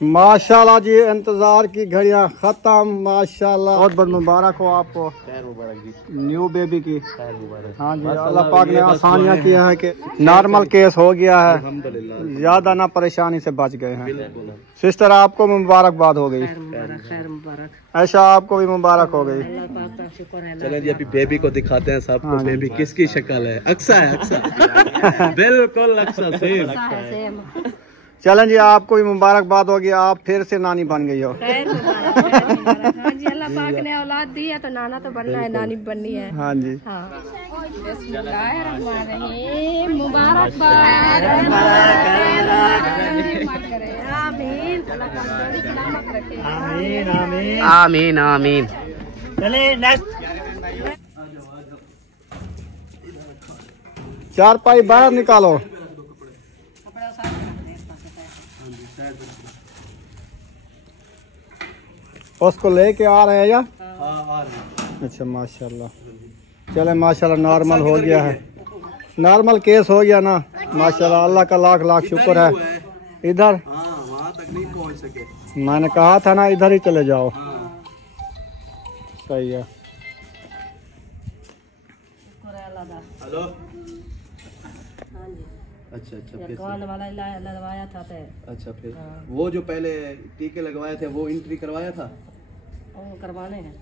माशाल्लाह जी, इंतजार की घड़ियां खत्म। माशाल्लाह, बहुत बहुत मुबारक हो आपको, खैर मुबारक जी, न्यू बेबी की खैर मुबारक। हाँ जी, अल्लाह पाक ने आसानियाँ किया है कि नॉर्मल केस हो गया है, ज्यादा ना परेशानी से बच गए हैं। सिस्टर आपको मुबारकबाद हो गई, खैर मुबारक। ऐसा आपको भी मुबारक हो गई। चलें जी, अभी बेबी को दिखाते हैं सबको। बेबी किसकी शक्ल है? अक्सा है, अक्सा बिल्कुल अक्सा सेम। चलें जी, आपको भी मुबारकबाद होगी, आप फिर से नानी बन गई हो। हाँ जी, अल्लाह पाक ने औलाद दी है तो नाना तो बनना है, नानी बननी है। हाँ जी, मुबारकबाद। आमीन आमीन। चले नेक्स्ट। चारपाई बाहर निकालो। उसको लेके आ रहे हैं या? अच्छा माशाल्लाह। चले माशाल्लाह, नॉर्मल हो गया है, नॉर्मल केस हो गया ना। माशाल्लाह, अल्लाह का लाख लाख शुक्र है। इधर वहाँ तक नहीं पहुँच सके, मैंने कहा था ना, इधर ही चले जाओ। सही है। हेलो। अच्छा लगवाया था। अच्छा, फिर वो जो पहले टीके लगवाए थे वो एंट्री करवाया था? करवाने हैं।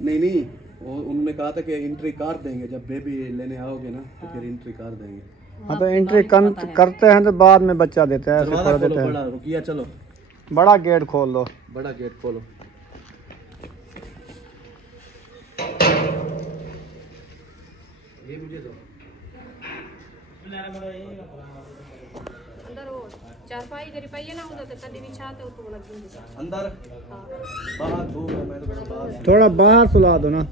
नहीं, वो उन्होंने कहा था कि एंट्री कर देंगे, जब बेबी लेने आओगे ना तो फिर एंट्री कर देंगे। हाँ तो एंट्री करते हैं तो बाद में बच्चा देते हैं, ऐसे कर देते हैं। बड़ा रुकिया, चलो बड़ा गेट खोल दो, बड़ा गेट खोलो। ये मुझे दो। चारपाई जरी पाइए ना उधर तो तड़ी बिछाते हो तो लग जूंगी अंदर। बाहर धूप है, मैं तो बाहर। थोड़ा बाहर सुला दो ना।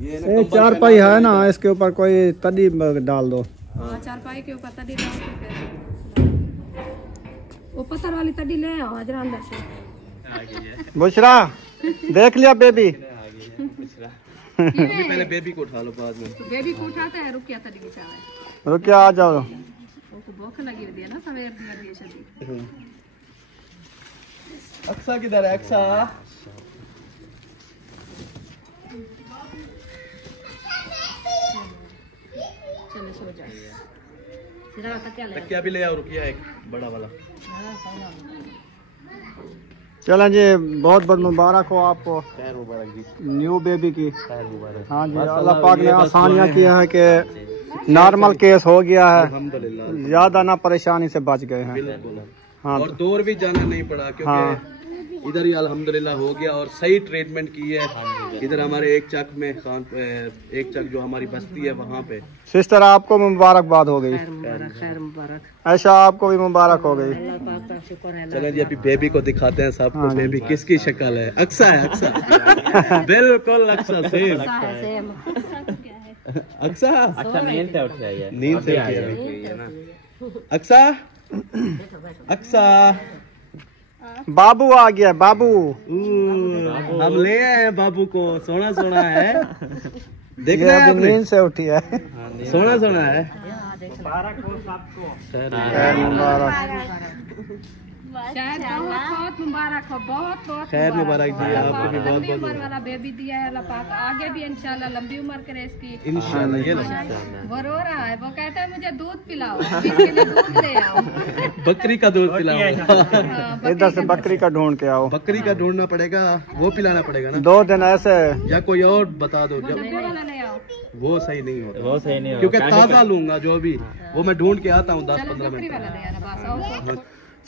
ये चारपाई है ना, इसके ऊपर कोई तड़ी डाल दो। हाँ, चारपाई के ऊपर तड़ी डाल के फिर वो पत्थर वाली तड़ी ले आओ हजरा अंदर से। बुशरा देख लिया बेबी? पहले बेबी को उठा लो, बाद में बेबी को उठाते हैं। रुकिया तड़ी बिछावे, रुकिया, आ जाओ। भूख लगी हुई है ना, सवेर दी छदी। अक्सा किधर है? अक्सा चलो सो जा। तकिया भी ले आओ, रुकिया एक बड़ा वाला। चलें जी, बहुत बहुत मुबारक हो आपको, खैर मुबारक जी, न्यू बेबी की खैर मुबारक। हाँ जी, अल्लाह पाक ने आसानियाँ किया है कि नॉर्मल केस हो गया है, अल्हम्दुलिल्लाह, ज्यादा ना परेशानी से बच गए हैं। बिल्कुल। हाँ, और दूर भी जाना नहीं पड़ा, क्योंकि इधर ही अल्हम्दुलिल्लाह हो गया और सही ट्रीटमेंट की है। इधर हमारे एक चक में एक चक जो हमारी बस्ती है वहाँ पे। सिस्टर आपको मुबारकबाद हो गई, खैर मुबारक। ऐसा आपको भी मुबारक हो गई। चलें जी, अभी बेबी को दिखाते हैं सबको। बेबी किसकी शक्ल है? अक्सा है, अक्सा बिल्कुल अक्सा सेम। अक्सा अच्छा, नींद से उठ गई है, नींद से उठी है। अक्सा अक्सा बाबू आ गया, बाबू। हम ले आए हैं बाबू को, सोना सोना है। देखना है आपने? नींद से उठी है, सोना सोना है। मुबारक हो सबको, शायद बहुत मुबारक हो, बहुत खैर मुबारक जी, आपको भी बहुत लंबी उम्र बहुत वाला बेबी दिया है अल्लाह पाक, आगे भी इंशाल्लाह लंबी उम्र करे इसकी इंशाल्लाह। ये लो, वो रो रहा है, वो कहता है मुझे दूध पिलाओ, इसके लिए दूध ले आओ। बकरी का दूध पिलाओ। इधर से बकरी का ढूंढ के आओ। बकरी का ढूंढना पड़ेगा, वो पिलाना पड़ेगा ना। 2 दिन ऐसे, या कोई और बता दो। जब डब्बे वाला ले आओ। वो सही नहीं होता, वो सही नहीं होता, क्योंकि ताज़ा लूंगा जो भी, वो मैं ढूंढ के आता हूँ 10-15 बकरी मिनट। वाला ले आना बस। आओ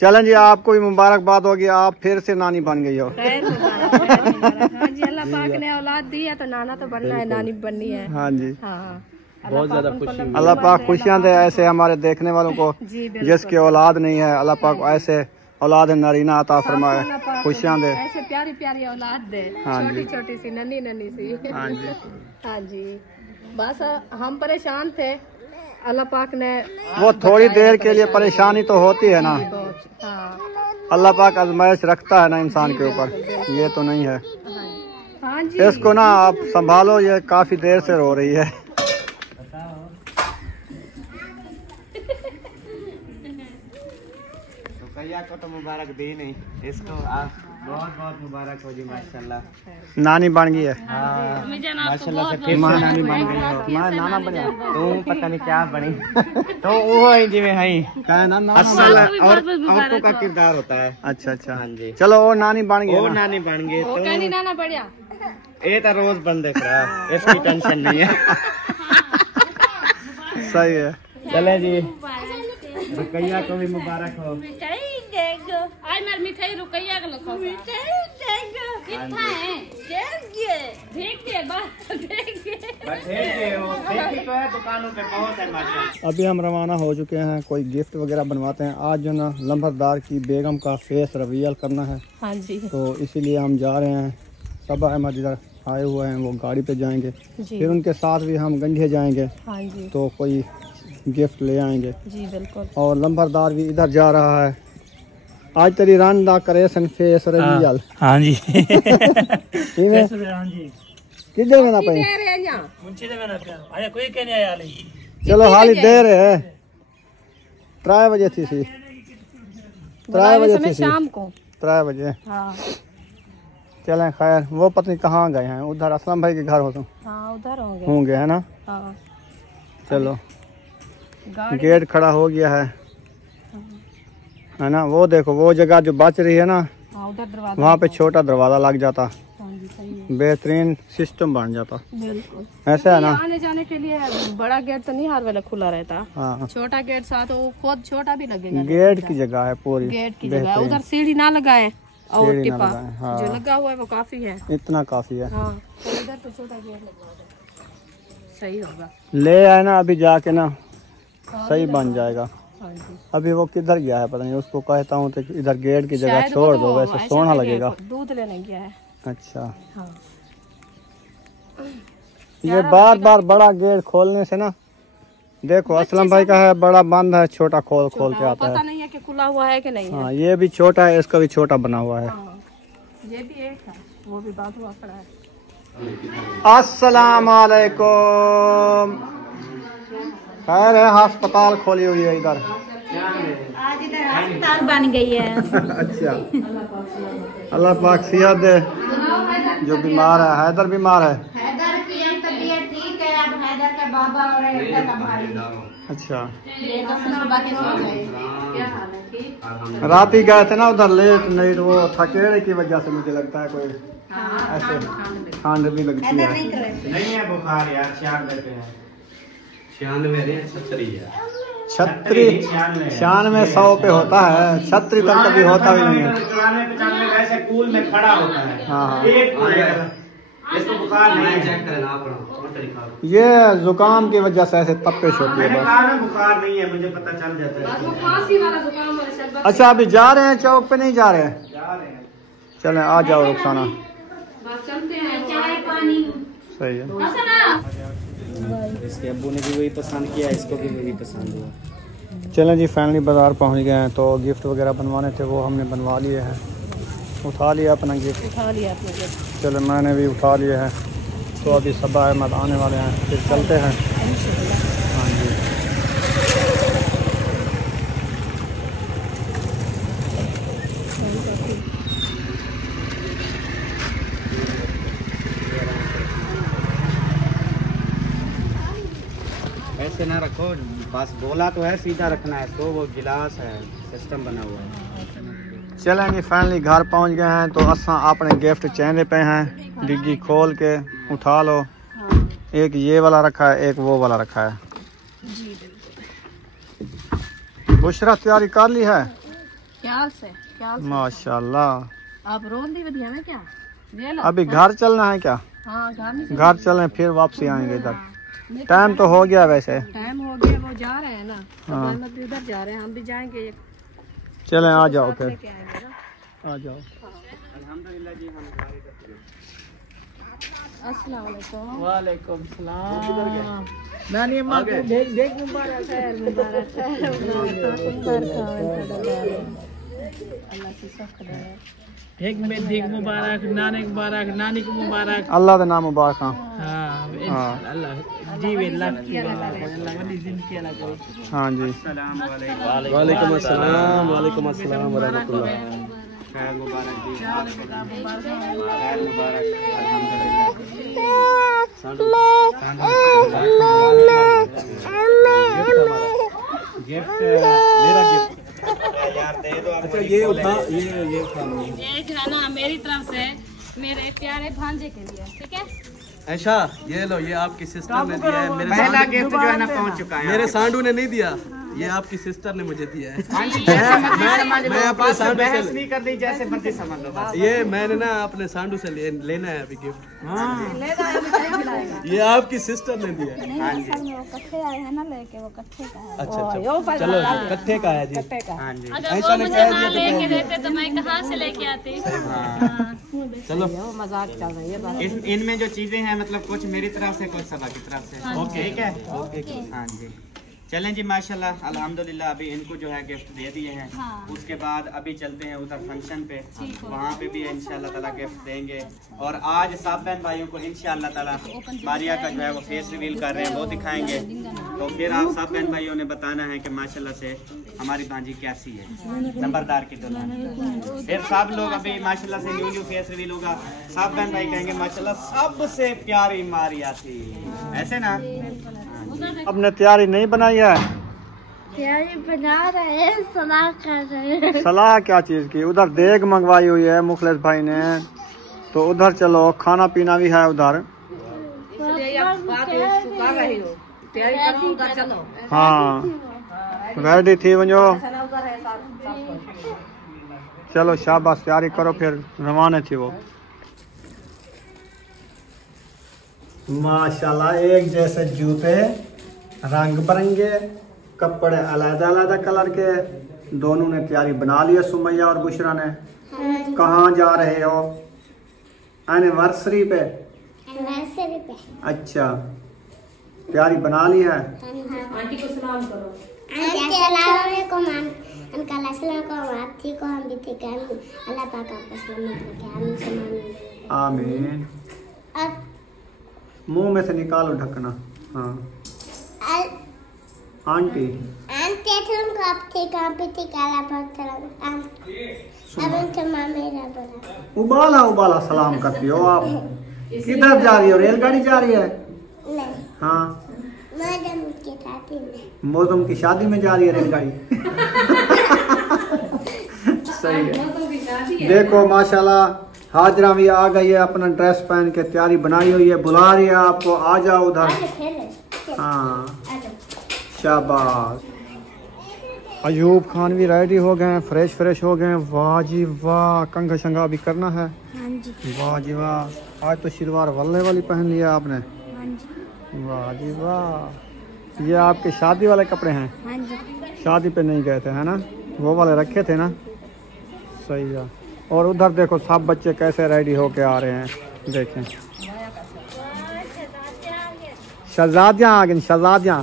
चलें जी, आपको भी मुबारकबाद होगी, आप फिर से नानी बन गई हो। खैर मुबारक। हाँ जी, अल्लाह पाक ने औलाद दी है तो नाना तो बनना है, नानी बननी है। हाँ जी, हाँ, बहुत ज्यादा खुशी। अल्लाह पाक खुशियाँ दे ऐसे हमारे देखने वालों को, जिसकी औलाद नहीं है। अल्लाह पाक ऐसे औलाद नरीना अता फरमाए, खुशियाँ दे, ऐसे प्यारी प्यारी औलाद दे, छोटी छोटी सी, नन्ही नन्ही सी। हाँ जी, हाँ जी, बस हम परेशान थे, अल्लाह पाक ने वो थोड़ी देर के लिए परेशानी तो होती है ना। हाँ, अल्लाह पाक आजमाइश रखता है ना इंसान के ऊपर, ये तो नहीं है। हाँ जी, इसको ना आप संभालो, ये काफी देर से रो रही है। रुकैया को तो मुबारक दी नहीं, इसको आप बहुत बहुत मुबारक हो जी माशाल्लाह। नानी बन गई है। माशाल्लाह से फिर से नानी बन गई हो। मैं नाना बन गया तू पता नहीं क्या बनी तो वो है जी में है क्या ना नाना असल और औरतों का किरदार होता है। अच्छा अच्छा हाँ जी, चलो वो नानी बन गई वो है ना। नानी बन गई तो नाना बढ़िया ये तो रोज बन देख रहा, इसकी टेंशन नहीं है। सही है। चले जी, रुकैया को भी मुबारक हो। आज मेरी मिठाई रुकैया का लखो कितना है दुकानों पे बहुत है माशाल्लाह। अभी हम रवाना हो चुके हैं, कोई गिफ्ट वगैरह बनवाते हैं। आज जो ना लंबरदार की बेगम का फेस रिवील करना है। हाँ जी, तो इसीलिए हम जा रहे हैं। सब अहमद इधर आए हुए हैं, वो गाड़ी पे जाएंगे। फिर उनके साथ भी हम गंढे जाएंगे। हाँ जी, तो कोई गिफ्ट ले आएंगे। जी बिल्कुल। और लंबरदार भी इधर जा रहा है। आज तेरी रन दा करेसन फेस रिवील। हाँ जी किधर में ना पाई चलो हाली देर है 3 बजे थी सी 3 बजे थी शाम को 3 बजे। हाँ चलें खैर, वो पत्नी कहाँ गए हैं? उधर असलम भाई के घर हो तो हाँ उधर होंगे है ना। हाँ चलो गेट खड़ा हो गया है ना। वो देखो वो जगह जो बच रही है ना, उधर दरवाजा वहाँ पे छोटा दरवाजा लग जाता, हाँ जी सही है, बेहतरीन सिस्टम बन जाता। बिल्कुल ऐसे है ना। आने जाने के लिए बड़ा गेट तो नहीं हर वेले खुला रहता। हाँ छोटा गेट साथ वो खुद छोटा भी लगेगा। गेट की जगह है पूरी, गेट की जगह उधर सीढ़ी ना लगाए और सीढ़ी ना टिपा लगाए, हाँ। जो लगा हुआ है वो काफी है। इतना काफी है। हाँ तो इधर तो छोटा गेट लगवा दो, सही होगा। ले आए ना अभी जाके ना, सही बन जाएगा। हाँ जी, अभी वो किधर गया है पता नहीं, उसको कहता हूँ तो इधर गेट की जगह शायद छोड़ वो दो, तो वैसे ऐसा सोना लगे, लगेगा। दूध लेने गया है। अच्छा हाँ ये बार बार बड़ा गेट खोलने से ना, देखो असलम भाई का है बड़ा बंद है, छोटा खोल खोल के आता पता है। नहीं है कि खुला हुआ है कि नहीं है। हाँ ये भी छोटा है, इसका भी छोटा बना हुआ है। हाँ, ये भी एक है, वो भी बात हुआ खड़ा है। अस्सलाम वालेकुम। खैर है, अस्पताल खोली हुई है इधर। आज इधर अस्पताल बन गई है। अच्छा अल्लाह पाक सेहत दे। जो बीमार है, हैदर बीमार है। हैदर की तबीयत ठीक है, अब हैदर का बाबा और हैदर का भाई। अच्छा ये तो सुबह के सो गए। क्या हाल है? ठीक। रात ही गए थे ना उधर लेट नाइट, वो थकेड़े की वजह से मुझे लगता है कोई ऐसे ठंड भी लगती है। नहीं है बुखार यार, 96 पे है। 96 है। छतरी 96 100 पे होता है, छतरी तक कभी होता भी नहीं है। 94 वैसे कूल में खड़ा होता है। हाँ एक इसको बुखार नहीं है। चेक करना आप ये जुकाम की वजह से ऐसे तपिश होती है मैंने बस। कहा ना बुखार नहीं है, मुझे पता चल जाता है। वो खांसी वाला जुकाम वाला शरबत। अच्छा अभी जा रहे हैं चौक पे, नहीं जा रहे हैं? जा रहे हैं। चलें आ जाओ रुखसाना। बस चलते हैं। चाय पानी। सही है। इसके अब्बू ने भी वही पसंद किया, इसको भी वही पसंद हुआ। चलें जी फाइनली बाज़ार पहुंच गए हैं। तो गिफ्ट वगैरह बनवाने थे वो हमने बनवा लिए हैं, उठा लिया अपना गिफ्ट। उठा लिया आपने गिफ्ट। चलो मैंने भी उठा लिए हैं। तो अभी सब अहमद आने वाले हैं, फिर चलते हैं। हाँ जी ऐसे ना रखो, बस बोला तो है सीधा रखना है, तो वो गिलास है, सिस्टम बना हुआ है। चलें जी फाइनली घर पहुंच गए हैं। तो असा अपने गिफ्ट चेहरे पे हैं, डिग्गी खोल के उठा लो। एक ये वाला रखा है, एक वो वाला रखा है। बुशरा तैयारी कर ली है? ख्याल से माशाल्लाह। आप रोन दी वधिया में क्या ये लो। अभी घर चलना है क्या? हाँ घर चलें फिर वापसी आएंगे इधर। टाइम तो हो गया वैसे। टाइम हो गया, वो जा रहे हैं ना। हाँ। अहमद भी उधर जा रहे हैं, हम भी जाएंगे। चलें आ जाओ फिर, लेके आएंगे ना। आ जाओ। अल्हम्दुलिल्लाह जी हम गाड़ी करते हैं। अस्सलाम वालेकुम। वालेकुम सलाम। नानी अम्मा को देख मुबारक। खैर मुबारक, खैर मुबारक। एक में दीक मुबारक, नाने मुबारक, नानी को मुबारक। अल्लाह का नाम मुबारक। हाँ अल्लाह जीवे लाख अल्लाह वाली जिंदगी अल्लाह करे। हाँ जी। वालेकुम अस्सलाम, वालेकुम अस्सलाम व रहमतुल्लाह। खैर मुबारक जी, खैर मुबारक, गिफ्ट मेरा गिफ्ट यार दे दो। अच्छा ये उठा, ये उठा। ये जो है ना मेरी तरफ से मेरे प्यारे भांजे के लिए, ठीक है। ऐशा ये लो, ये आपकी सिस्टर ने दिया है। मेरे पहला सांडू, गिफ्ट जो है ना पहुंच चुका है। मेरे सांडू ने नहीं दिया, ये आपकी सिस्टर ने मुझे दिया है। मैं अपने सांडू बहस से नहीं कर दी, जैसे मर्जी समझ लो बस। ये मैंने ना अपने सांडू से लेना है अभी गिफ्ट। ये आपकी सिस्टर ने दिया है। हाँ जी, कट्ठे आए हैं ना लेके, वो कट्ठे का है। अच्छा चलो कट्ठे का है जी। हाँ जी, अगर वो मुझे ना लेके देते तो मैं कहाँ से लेके आती। चलो इनमें जो चीजें हैं मतलब कुछ मेरी तरफ से, कुछ सबा की तरफ से। ठीक है, हाँ जी। चलें जी, माशाल्लाह अल्हम्दुलिल्लाह। अभी इनको जो है गिफ्ट दे दिए हैं। उसके बाद अभी चलते हैं उधर फंक्शन पे, वहाँ पे भी इंशाल्लाह ताला गिफ्ट देंगे। और आज सब बहन भाइयों को इंशाल्लाह ताला बारिया का जो है वो फेस रिवील कर रहे हैं, वो दिखाएंगे। तो फिर आप सब बहन भाइयों ने बताना है कि माशाल्लाह से हमारी भांजी कैसी है, नंबरदार की दुल्हन। फिर सब लोग अभी माशाल्लाह से न्यू फेस रिवील होगा, सब बहन भाई कहेंगे माशाल्लाह सबसे प्यारी मारिया थी, ऐसे ना। आपने तैयारी नहीं बनाई है? तैयारी बना रहे हैं, सलाह कर रहे हैं। सलाह क्या चीज़ की? उधर देग मंगवाई हुई है मुखलिस भाई ने, तो उधर चलो, खाना पीना भी है उधर। हाँ रेडी थी वञो। चलो शाबाश, तैयारी करो, फिर रवाना थी वो। माशाल्लाह एक जैसे जूते, रंग बिरंगे कपड़े, अलग-अलग कलर के, दोनों ने तैयारी बना ली है। सुमैया और बुशरा ने। कहाँ जा रहे हो? एनिवर्सरी पे। अच्छा, तैयारी बना ली है। आंटी को सलाम करो। आमीन। मुंह में से निकालो ढकना। हाँ आंटी उबाला उबाला सलाम करती हो आप। किधर जा रही हो? रेलगाड़ी जा रही है? हाँ मौसम की शादी में जा रही है रेलगाड़ी। सही है। देखो माशाल्लाह हाजरा भी आ गई है, अपना ड्रेस पहन के तैयारी बनाई हुई है, बुला रही है आपको, आ जाओ उधर। हाँ शाबाश। अयूब खान भी रेडी हो गए हैं, फ्रेश हो गए हैं। वाह जी वाह, कंघा शंघा भी करना है। वाह जी वाह, आज तो शलवार वल्ले वाली पहन लिया आपने। वाह जी वाह, ये आपके शादी वाले कपड़े हैं? शादी पे नहीं गए थे है ना, वो वाले रखे थे ना। सही है। और उधर देखो सब बच्चे कैसे रेडी होके आ रहे हैं, देखें। शहजादियाँ आ गई, शहजादियाँ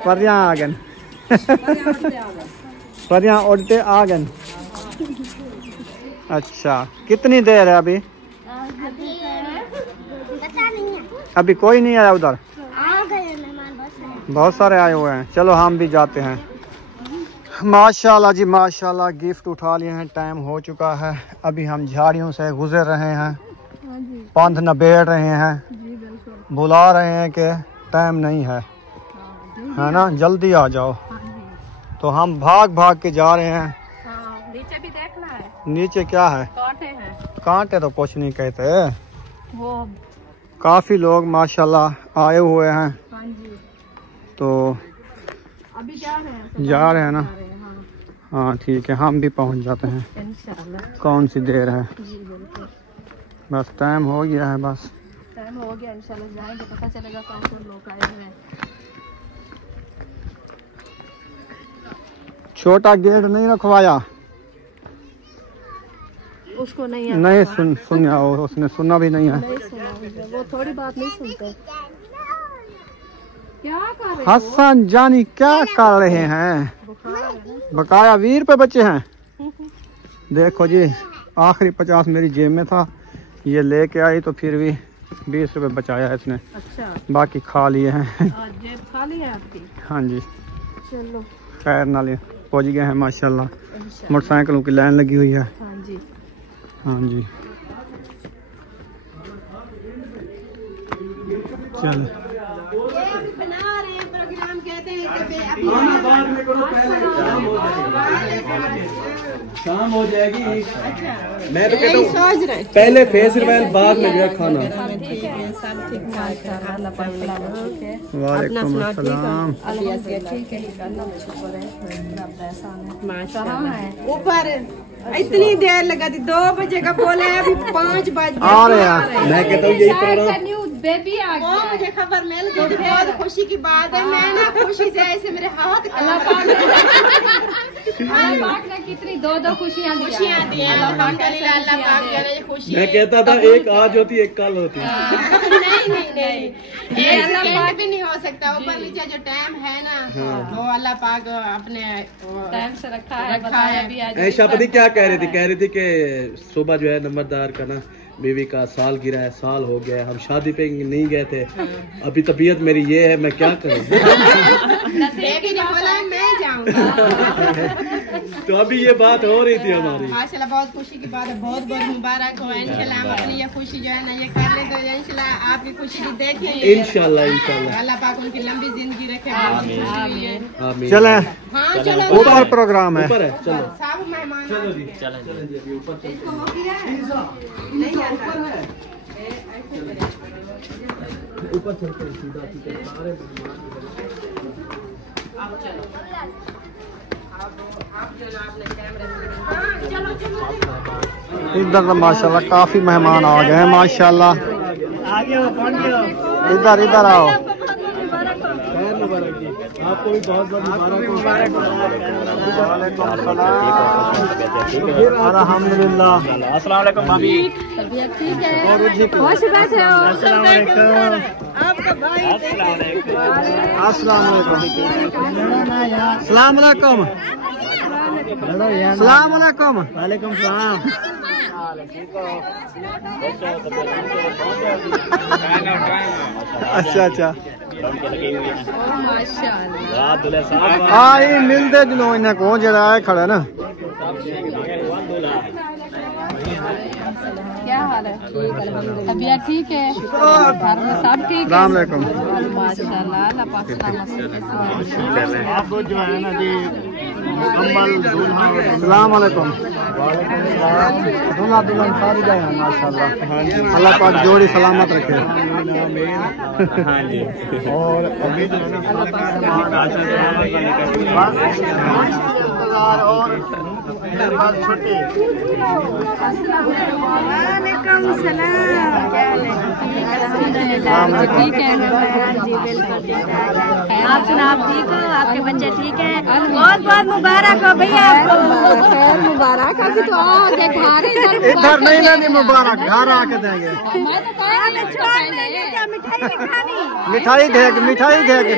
परियाँ आ गई, परियाँ उड़ते आ गए। अच्छा कितनी देर है अभी? अभी कोई नहीं आया उधर? बहुत सारे आए हुए हैं। चलो हम भी जाते हैं। माशाल्लाह जी माशाल्लाह, गिफ्ट उठा लिए हैं, टाइम हो चुका है। अभी हम झाड़ियों से गुजर रहे हैं, पंथ नबेड़ रहे हैं, बुला रहे हैं कि टाइम नहीं है, है ना, जल्दी आ जाओ। तो हम भाग भाग के जा रहे हैं। नीचे भी देखना है। नीचे क्या है? कांटे हैं। कांटे तो कुछ नहीं कहते। वो काफी लोग माशाल्लाह आए हुए हैं। हाँ जी। तो अभी जा रहे हैं ना। हाँ ठीक है, हम भी पहुंच जाते हैं इंशाल्लाह। कौन सी देर है, जी बिल्कुल, बस टाइम हो गया है। बस टाइम हो गया, इंशाल्लाह जाएंगे, पता चलेगा कौन कौन लोग आए हुए हैं। छोटा गेट नहीं रखवाया? उसको नहीं सुना, उसने सुना भी नहीं है। नहीं सुना, वो थोड़ी बात नहीं सुनते। क्या कर रहे हो? हसन जानी क्या कर रहे हैं? बकाया 20 रुपए बचे हैं। देखो जी, आखिरी 50 मेरी जेब में था, ये लेके आई तो फिर भी 20 रुपए बचाया है इसने। अच्छा, बाकी खा लिए हैं। जेब खाली है आपकी? हाँ जी, चलो खैर नाले पहुंच गए हैं माशाल्लाह। मोटरसाइकिलों की लाइन लगी हुई है। हाँ जी, हाँ जी, चलो शाम हो जाएगी। मैं तो कहता हूँ पहले फेस रिवेल बाद में जो है खाना। वालेकुम अस्सलाम। ऊपर इतनी देर लगा थी, 2 बजे का बोले अभी 5 बज गए। आ रहे हैं। मैं कहता हूँ यही प्रोग्राम बेबी आ वो मुझे खबर मिल गई थी, बहुत खुशी की बात है। मैं ना खुशी से ऐसे मेरे हाथ अल्लाह पाक ने कितनी 2 खुशियाँ दी दी है। अल्लाह पाक के खुशी। मैं कहता था एक आज होती एक कल होती। नहीं, सेकंड भी नहीं हो सकता। ऊपर नीचे जो टाइम है ना, वो अल्लाह पाक अपने टाइम से रखा है। बताया भी आज ऐशा पति क्या कह रही थी कि सुबह जो है नंबरदार का ना बीवी का साल गिरा है, साल हो गया है, हम शादी पे नहीं गए थे, अभी तबीयत मेरी ये है, मैं क्या करूं? बोला मैं जाऊंगा। तो अभी ये बात हो रही थी हमारी। माशाल्लाह बहुत खुशी की बात है, बहुत बहुत मुबारक हो। इंशाल्लाह हम अपनी ये खुशी जो है ना ये कर ले, तो इंशाल्लाह आपकी खुशी भी देखेंगे। इंशाल्लाह अल्लाह पाक उनकी लंबी जिंदगी रखे। चले हाँ चलो, ऊपर प्रोग्राम है। ऊपर है, चलो सब मेहमान चलो जी, चलो जी अभी ऊपर चलते ऊपर चलते हैं सीधा सारे इधर तो माशाल्लाह काफी मेहमान आ गए हैं माशाल्लाह। इधर आओ। आपको भी बहुत बहुत मुबारक हो। अल्हम्दुलिल्लाह। अस्सलाम वालेकुम भाभी। तबीयत ठीक है? खुश बैठे हो? अस्सलाम वालेकुम। अस्सलाम वालेकुम। अस्सलाम वालेकुम। अस्सलाम वालेकुम। वालेकुम सलाम। अच्छा माशाल्लाह। हाँ ये मिलते जुलो इन्हें को जरा है खड़ा ना। क्या हाल है? तबीयत ठीक है? घर में सब ठीक है? अस्सलाम वालेकुम। माशाल्लाह, अल्लाह पाक सलामत रखे। आपको जो है ना जी मुकम्मल अस्सलाम वालेकुम। दुल्हा दुल्हन सारी गए हैं माशाल्लाह। अल्लाह पाक जोड़ी सलामत रखे। हाँ जी। और अभी जो है ना छोटे ठीक है जी, बिल्कुल। आप सुना, आप ठीक हो? आपके बच्चे ठीक है? बहुत बहुत मुबारक हो भैया आपको। खैर मुबारक। अभी तो आगे घर इधर नहीं मुबारक, घर आके देंगे। मिठाई देंगे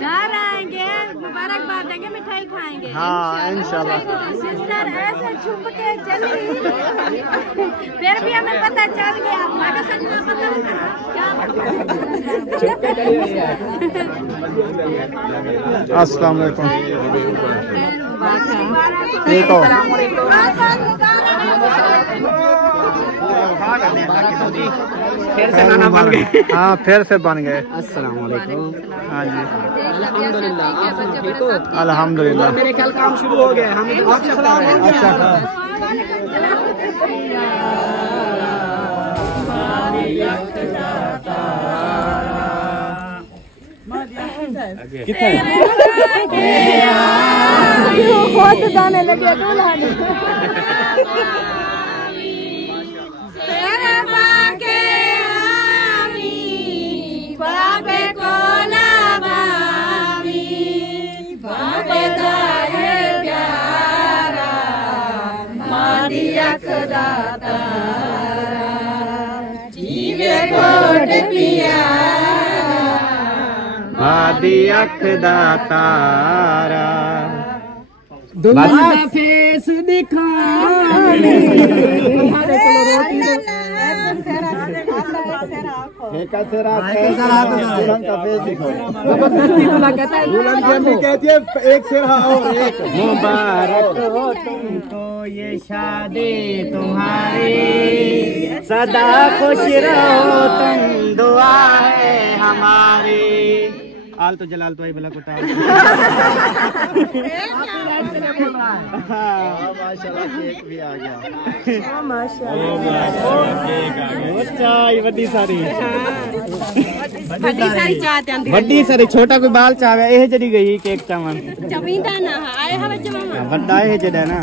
घर आएंगे, मुबारकबाद देंगे, मिठाई खाएंगे। हाँ इंशाल्लाह। सिस्टर ऐसे छुप के चली, फिर भी हमें पता चल गया। अस्सलाम वालेकुम। ठीक हो? फिर से खाना बन गए। हाँ फिर से बन गए। अस्सलाम वालेकुम। हाँ जी अल्हम्दुलिल्लाह। अल्हम्दुलिल्लाह। मेरे ख्याल काम शुरू हो गया, हम इधर अच्छा बहुत गाने लगे दूल्हा ने। दी अख दा तारा दुल्हा फेस दिखाने एक शेरा और एक मुबारक हो तुमको ये शादी तुम्हारी सदा खुश रहो तुम दुआ है हमारी आल तो जलाल तो भला कुटा माशाल्लाह केक भी आ गया वड्डी सारी चाहते हैं वड्डी सारी छोटा कोई बाल चावे ਇਹ ਜੜੀ ਗਈ ਕੇਕ ਚਾਵਨ चवींदा ना आए हवे जमा ਵੱਡਾ ਇਹ ਜੜਾ ਨਾ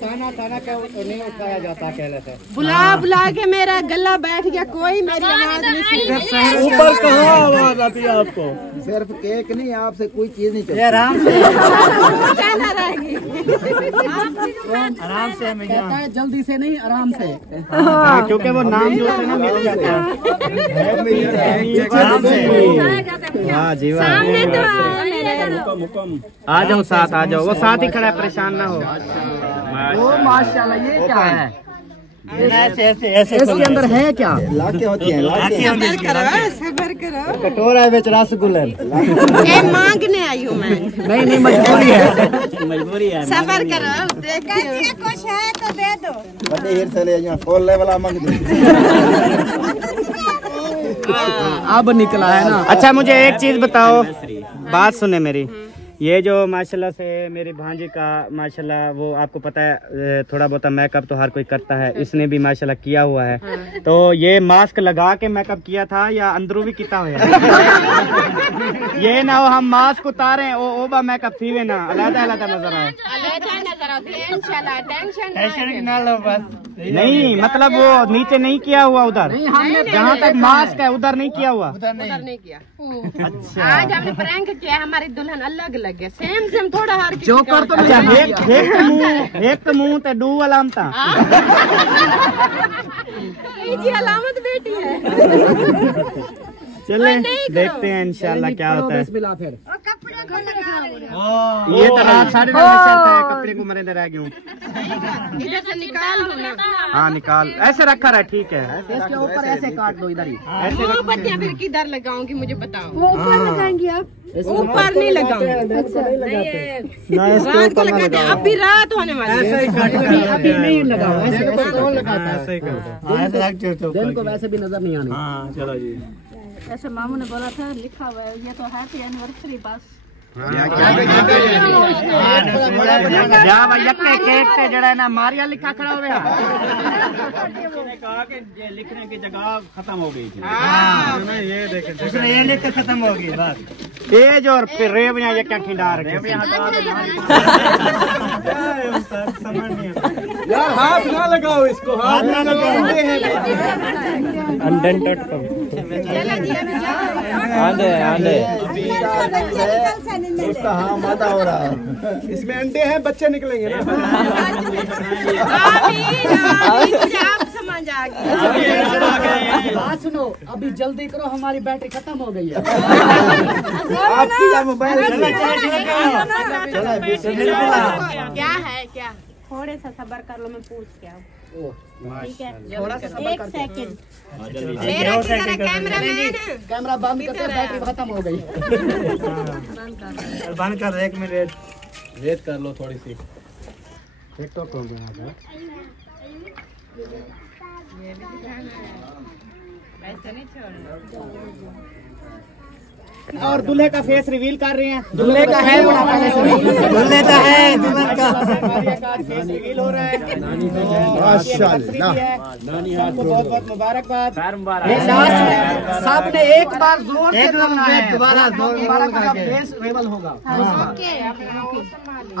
ताना ताना के नहीं उठाया जाता कहले से बुला बुला के मेरा गला बैठ गया कोई मेरी आवाज नहीं सुन ऊपर कहाँ आवाज आती है आपको सिर्फ केक नहीं आपसे कोई चीज नहीं चलती आराम से कहना रहेगी आराम से मैं कहता है जल्दी से नहीं आराम से क्योंकि वो नाम जो है ना मिल जाता है आराम से वाह जी वाह आ जाओ साथ आ जाओ वो साथ ही खड़ा है परेशान ना हो ओ माशाल्लाह ये क्या है ऐसे ऐसे ऐसे इसके अंदर है क्या लाके होती हैं लाके सबर करो कटोरा है बेच रसगुल्ले ये मांगने आई हूँ मैं नहीं मजबूरी है मजबूरी है सबर करो देखिए कुछ है तो दे दो बड़े हिर से ले जाओ फुल लेवल मांग दे अब निकला है ना। अच्छा मुझे एक चीज बताओ बात सुने मेरी ये जो माशाल्लाह से मेरी भांजी का माशाल्लाह वो आपको पता है थोड़ा बहुत मेकअप तो हर कोई करता है इसने भी माशाल्लाह किया हुआ है तो ये मास्क लगा के मेकअप किया था या अंदरू भी किया हुआ है ये ना हो हम मास्क उतारे ओ बा मेकअप थी वे ना अलग अलग नजर आए इंशाल्लाह टेंशन ना लो बस नहीं मतलब वो नीचे नहीं किया हुआ उधर जहाँ तक मास्क है उधर नहीं किया हुआ उधर नहीं किया अच्छा आज हमने प्रैंक किया हमारी दुल्हन अलग अलग है सेम थोड़ा हर किसी जोकर तो अच्छा एक तो मुंह ते डू अलामता जी अलामत बेटी है चले देखते हैं इंशाल्लाह क्या होता है मिला फिर ये तो रात 9:30 चलता है कपड़े को मरे रह गए इधर से निकाल दो ना हाँ निकाल ऐसे रखा रहा ठीक है इसके ऊपर ऐसे काट दो इधर ही ऐसे वो बत्तियां फिर किधर लगाऊंगी मुझे बताओ ऊपर लगाएंगे आप ऊपर नहीं लगाऊंगी ना इसके रात को लगाते हैं अभी रात होने वाली है अभी नहीं लगाओ ऐसे कौन लगाता है ऐसे ही करते हैं ऐसे रख दो दिन को वैसे भी नजर नहीं आनी। हां चलो जी ऐसे मामू ने बोला था लिखा हुआ है ये तो हैप्पी एनिवर्सरी बस केक से जड़ा है ना मारिया लिखा खड़ा हो गया कहा कि लिखने की जगह खत्म हो गई थी। ये देखे उसने ये लिख के खत्म हो गई बस तेज और फिर रेवड़ियां ये क्या खिंडा रखे यार हाथ ना लगाओ इसको हाथ ना लगाओ आंधे आंधे उसका हाँ मादा हो रहा है इसमें अंडे हैं बच्चे निकलेंगे ना आप समझ आ गए बात सुनो अभी जल्दी करो हमारी बैटरी खत्म हो गई है। आपकी या मोबाइल क्या है क्या थोड़े सा सबर कर लो मैं पूछ के आऊँ ठीक है एक सेकंड मेरा कैमरा बंद करके बैटरी खत्म हो गई। बंद कर 1 मिनट वेट कर लो थोड़ी सी टिकटॉक हो गया ऐसे नहीं छोड़ना और दूल्हे का फेस रिवील कर रहे हैं दूल्हे का है दूल्हे का है दुल्हन का फेस रिवील हो रहा है माशाल्लाह सबको बहुत बहुत मुबारकबाद सबने एक बार जोर से दोबारा फेस रिवील होगा।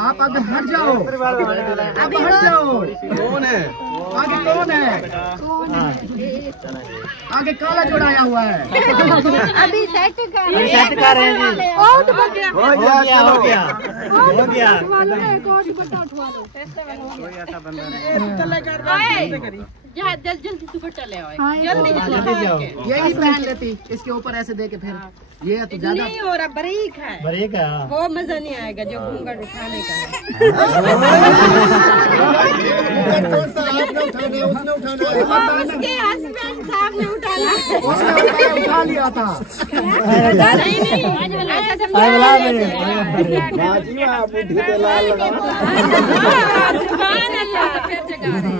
आप अभी हट जाओ अभी हट जाओ। कौन है आगे कौन है आगे काला जोड़ाया हुआ है अभी सेट कर सेट कर रहे हैं जी। हो गया हो गया हो गया हो गया। जल्दी जल्दी दुपट्टा ले आओ। जल्दी जाओ। ये भी पहन लेती, इसके ऊपर ऐसे दे के फिर ये तो ज्यादा नहीं हो रहा, बारीक है, बड़े का वो मजा नहीं आएगा जो घूंघट उठाने का है। उसके हस्बैंड साहब ने उठाना, उठा लिया था। नहीं नहीं ऐसा समझा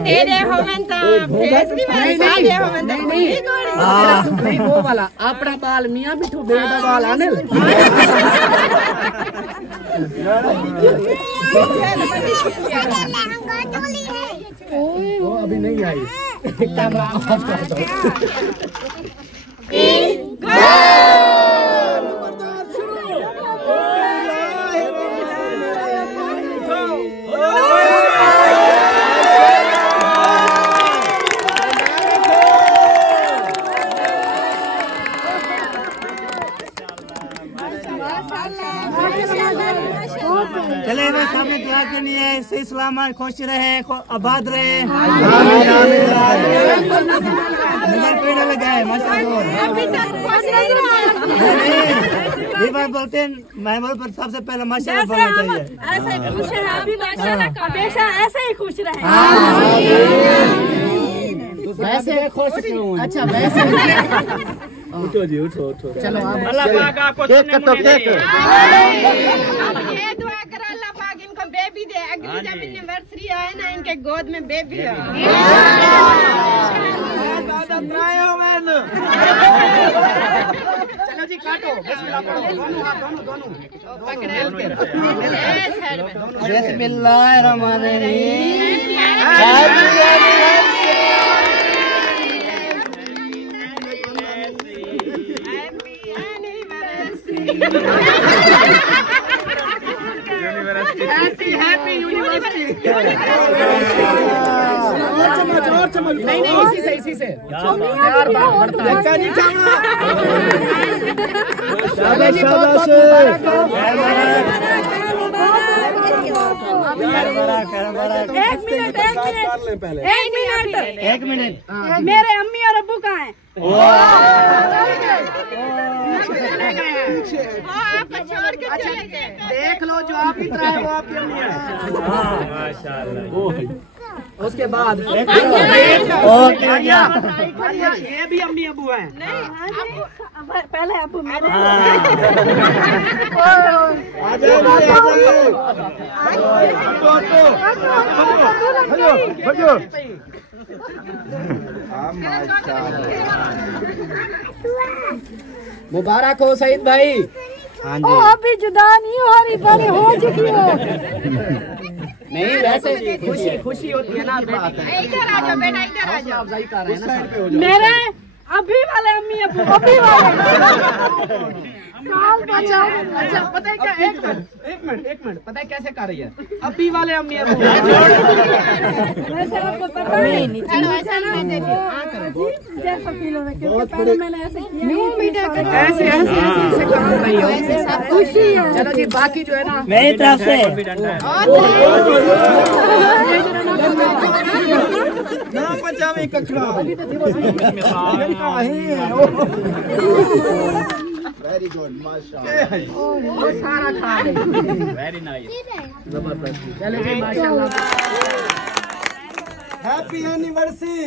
तेरे होवन ता फेसरी में सादे होवन ता नहीं वो वाला अपना बाल मियां बिठू बेटा बाल अनिल। वो अभी नहीं आई। कैमरा ऑफ कर दो। चले भाई सामने दुआ करनी है, सही सलामत खुश रहे, आबाद रहे। मोबाइल पे ना लगाए माशाल्लाह। ये बात बोलते हैं महमूद पर सबसे पहले माशाल्लाह बोलना चाहिए। ऐसे ही खुश रहे, अभी माशाल्लाह हमेशा ऐसे ही खुश रहे। वैसे खुश क्यों? अच्छा वैसे उठो जी उठो उठो। चलो अल्लाह पाक आपको ये दुआ करो अल्लाह पाक इनको बेबी दे। अगली जब एनिवर्सरी आए ना इनके गोद में बेबी हो। चलो जी काटो, बिस्मिल्लाह करो, दोनों हैप्पी यूनिवर्सिटी। नहीं इसी से प्यार बढ़ता है। एक मिनट मेरे अम्मी और अब्बू कहाँ हैं? आपको छोड़ के चले गए। देख लो जो आप ही तरह है वो आपकी अम्मी है। माशाल्लाह। उसके बाद ओके ये भी अम्मी अबू हैं। पहले अब्बू मेरे। मुबारक हो सईद भाई। ओ अभी जुदा नहीं हो रही, बड़ी हो चुकी हो। नहीं वैसे खुशी होती है ना, बात है। इधर आ जाओ बेटा, इधर आ जाओ। अफजाई कर रहे हैं ना। मेरे अभी वाले अम्मी अब्बू अभी वाले अच्छा पता है क्या, एक मिनट पता है कैसे कर रही है अभी वाले अम्मी अबू। वैसे आपको पता नहीं जैसा फील हो रहा है, क्योंकि पहले मैंने ऐसे किया ऐसे कर रही हो। खुशी है। चलो जी बाकी जो है ना मेरी तरफ से वेरी गुड माशाल्लाह। सारा खा गई। Very nice. चलो जी माशाल्लाह। Happy anniversary.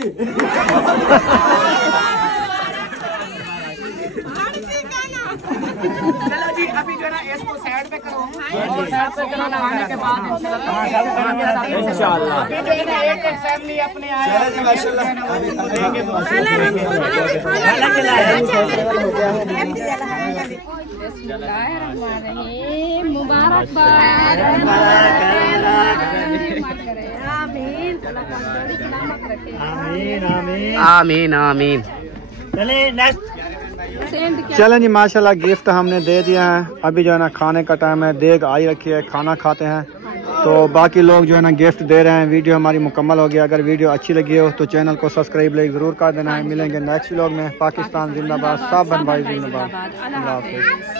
चलो जी अभी जो है ना इसको साइड पे करो। साइड पे करो, नहाने के बाद इंशाल्लाह अभी जो है ना एक फैमिली अपने आए। मुबारकबाद। आमीन आमीन। चले नेक्स्ट। चलें जी माशाल्लाह गिफ्ट हमने दे दिया है। अभी जो है ना खाने का टाइम है, देग आई रखी है, खाना खाते हैं। तो बाकी लोग जो है ना गिफ्ट दे रहे हैं। वीडियो हमारी मुकम्मल हो गई। अगर वीडियो अच्छी लगी हो तो चैनल को सब्सक्राइब ज़रूर कर देना है। मिलेंगे नेक्स्ट व्लॉग में। पाकिस्तान जिंदाबाद, सब भाई जिंदाबाद। अल्लाह हाफिज़।